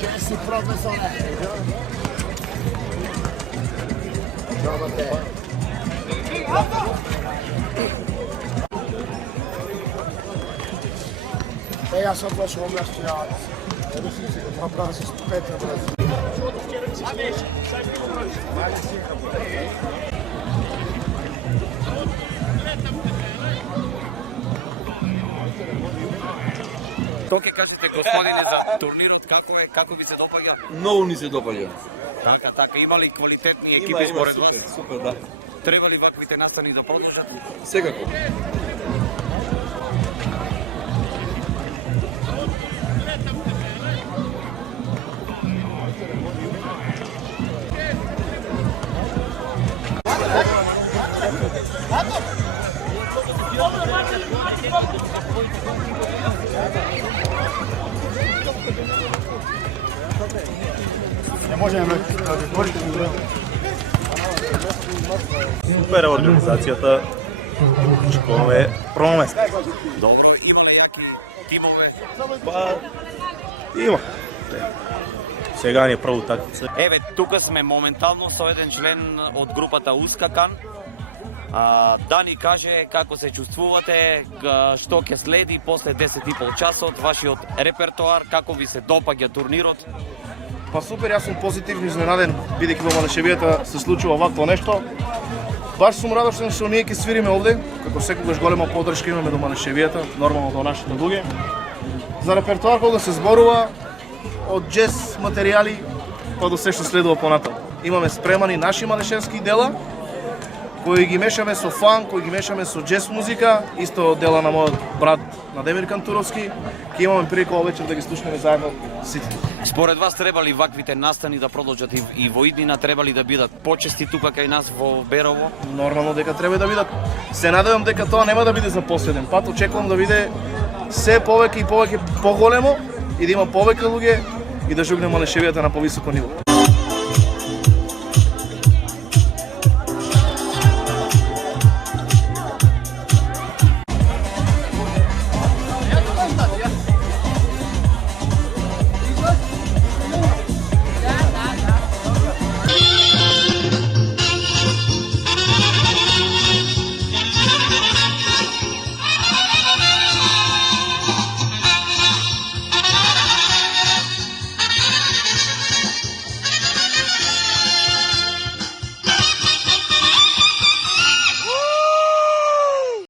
Jesi profesore. Bravo te. Ja sam došao omlašćenac. Dva brasa su Petra brasa. Што ќе кажете, господине, за турнирот, како ви се допаѓа? Многу ни се допаѓа. Така, има ли квалитетни екипи според вас? Супер, да. Треба ли ваквите настани да продолжат? Секако. Не можем да говорите. Супер е организацијата. Школаме прво место. Добро, има ли јаки тимове? Па има. Сега ни е прво такмица. Еве, тука сме моментално со еден член од групата Ускакан. Да ни каже како се чувствувате, што ќе следи после 10,5 часот, вашиот репертоар, како ви се допаѓа турнирот? Па супер, јас сум позитивно изненаден, бидејќи во Малешевијата се случува вакво нешто. Баш сум радошен што ние ќе свириме овде, како секогаш голема поддршка имаме до Малешевијата, нормално до нашите луѓе. За репертоар кога се зборува од джез материјали па до се што следува понатаму. Имаме спремани наши малешевски дела, кои ги мешаме со фанк, кои ги мешаме со джез музика, исто дела на мојот брат на Демир Кантуровски. Ќе имаме прилика оваа вечер да ги слушнеме заедно сите. Според вас треба ли ваквите настани да продолжат и во иднина, треба ли да бидат почести тука кај нас во Берово? Нормално дека треба да бидат. Се надевам дека тоа нема да биде за последен пат. Очекувам да биде се повеќе и повеќе поголемо и да има повеќе луѓе и да жугне Малешевијата на повисоко ниво.